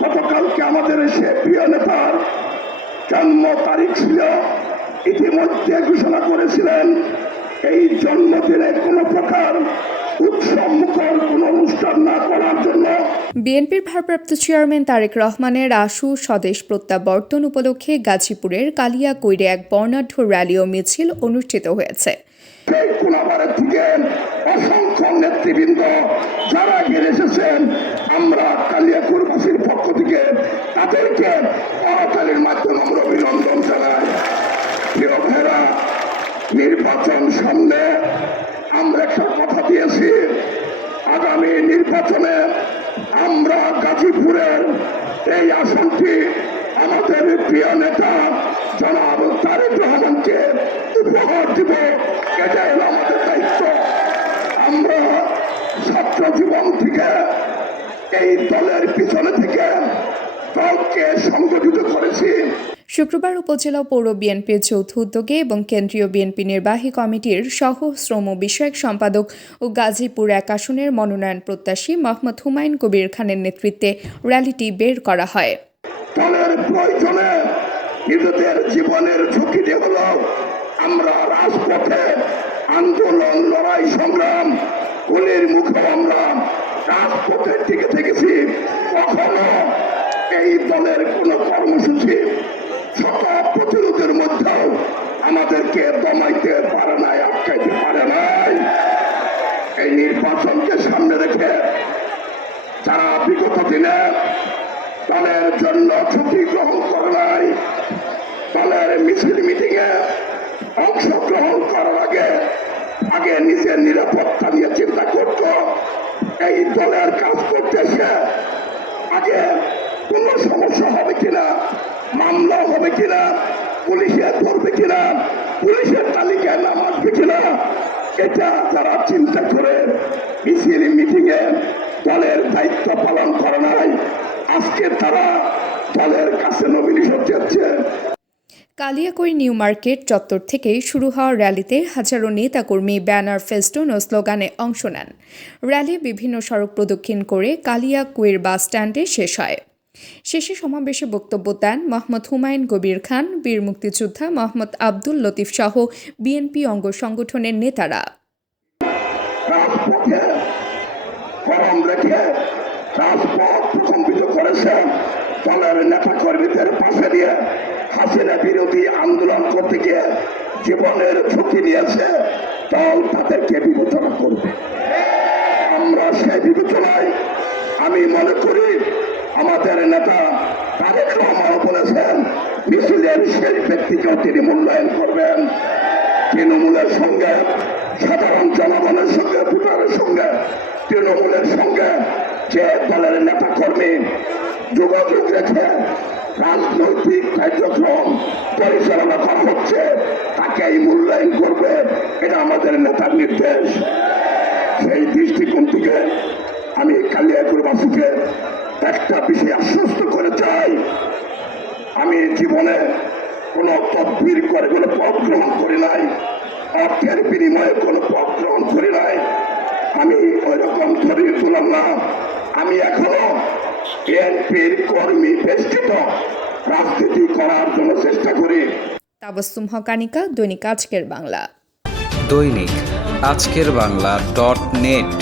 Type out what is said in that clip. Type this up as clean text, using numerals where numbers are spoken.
গতকালকে আমাদের সে প্রিয় নেতার জন্ম তারিখ ছিল, ইতিমধ্যে ঘোষণা করেছিলেন এই জন্মদিনে কোনো প্রকার উৎসবমুখর কোনো অনুষ্ঠান না করার জন্য। বিএনপির ভারপ্রাপ্ত চেয়ারম্যান তারেক রহমানের আশু স্বদেশ প্রত্যাবর্তন উপলক্ষে গাজীপুরের কালিয়াকৈরে এক বর্ণাঢ্য র্যালি ও মিছিল অনুষ্ঠিত হয়েছে। সেই কোনাবাড়ি থেকে অসংখ্য নেতৃবৃন্দ যারা এগিয়ে এসেছেন, আমরা কালিয়াকৈরবাসীর পক্ষ থেকে তাদেরকে করতালির মাধ্যমে আমরা অভিনন্দন জানাই। প্রিয় ভাইরা, নির্বাচন সামনে, আমরা একটা কথা দিয়েছি, আগামী নির্বাচনে আমরা গাজীপুরের এই আসনটি আমাদের প্রিয় নেতা জনাব তারেক রহমানকে উপহার দিব। এটাই হলো আমাদের দায়িত্ব। আমরা ছাত্র জীবন থেকে এই দলের পিছনে থেকে দলকে সংগঠিত করেছি। শুক্রবার উপজেলা পৌর বিএনপির যৌথ উদ্যোগে এবং কেন্দ্রীয় বিএনপি নির্বাহী কমিটির সহ শ্রম বিষয়ক সম্পাদক ও গাজীপুর 1 আসনের মনোনয়ন প্রত্যাশী মোহাম্মদ হুমায়ুন কবির খানের নেতৃত্বে র্যালিটি বের করা হয়। দলের প্রয়োজনে নিজেদের জীবনের ঝুঁকিতে হলো আমরা রাজপথে আন্দোলন, লড়াই, সংগ্রাম, গুলির মুখে আমরা রাজপথের দিকে থেকেছি। কখনো এই দলের কোনো কর্মসূচি ছোট প্রতিরোধের মধ্যেও আমাদেরকে দমাইতে পারে নাই, আটকাইতে পারে নাই। এই নির্বাচনকে সামনে রেখে যারা বিগত দিনে দলের জন্য ঝুঁকি গ্রহণ করে নাই, দলের মিছিল মিটিংয়ে অংশগ্রহণ করার আগে নিজের নিরাপত্তা নিয়ে চিন্তা করত। এই দলের কাজ করতেছে, আগে কোন সমস্যা হবে কিনা, মামলা হবে কিনা, পুলিশে ধরবে কিনা, পুলিশের তালিকায় নাম আসবে কিনা, এটা যারা চিন্তা করে মিছিল মিটিংয়ে দলের দায়িত্ব পালন করে নাই, আজকে তারা দলের কাছে নমিনেশন চাচ্ছে। কালিয়াকৈর নিউ মার্কেট চত্বর থেকে শুরু হওয়া র্যালিতে হাজারো নেতাকর্মী ব্যানার, ফেস্টুন ও স্লোগানে অংশ নেন। র্যালি বিভিন্ন সড়ক প্রদক্ষিণ করে কালিয়াকৈর বাস স্ট্যান্ডে শেষ হয়। শেষে সমাবেশে বক্তব্য দেন মোহাম্মদ হুমায়ুন কবির খান, বীর মুক্তিযোদ্ধা মোহাম্মদ আব্দুল লতিফ সহ বিএনপি অঙ্গ সংগঠনের নেতারা। গরম রেখে রাজপথ প্রকম্পিত করেছেন, দলের নেতা কর্মীদের পাশে দিয়ে হাসিনা বিরোধী আন্দোলন করতে গিয়ে জীবনের ঝুঁকি নিয়েছে। দল তাদেরকে বিবেচনা করবে। আমরা সেই বিবেচনায় আমি মনে করি আমাদের নেতা তারেক রহমান বলেছেন মিছিলের সেই ব্যক্তিকেও তিনি মূল্যায়ন করবেন। তৃণমূলের সঙ্গে, সাধারণ জনগণের সঙ্গে, ভোটারের সঙ্গে, তৃণমূলের সঙ্গে যে দলের নেতা কর্মী যোগাযোগ রেখে রাজনৈতিক কার্যক্রম পরিচালনা করা হচ্ছে, তাকেই মূল্যায়ন করবে। এটা আমাদের নেতার নির্দেশ। সেই দৃষ্টিকোণ থেকে আমি কালিয়াকৈরবাসীকে একটা বিষয় আশ্বস্ত করে চাই, আমি জীবনে কোনো তদবির করে কোনো পথ গ্রহণ করি নাই, অর্থের বিনিময়ে কোনো পথ গ্রহণ করি নাই, আমি ওই রকম ধরে তুলাম না। আমি এখনো বিএনপির কর্মী বেষ্টিত রাজনীতি করার জন্য চেষ্টা করি। তাবাসসুম হকানিকা, দৈনিক আজকের বাংলা। দৈনিক আজকের বাংলা .net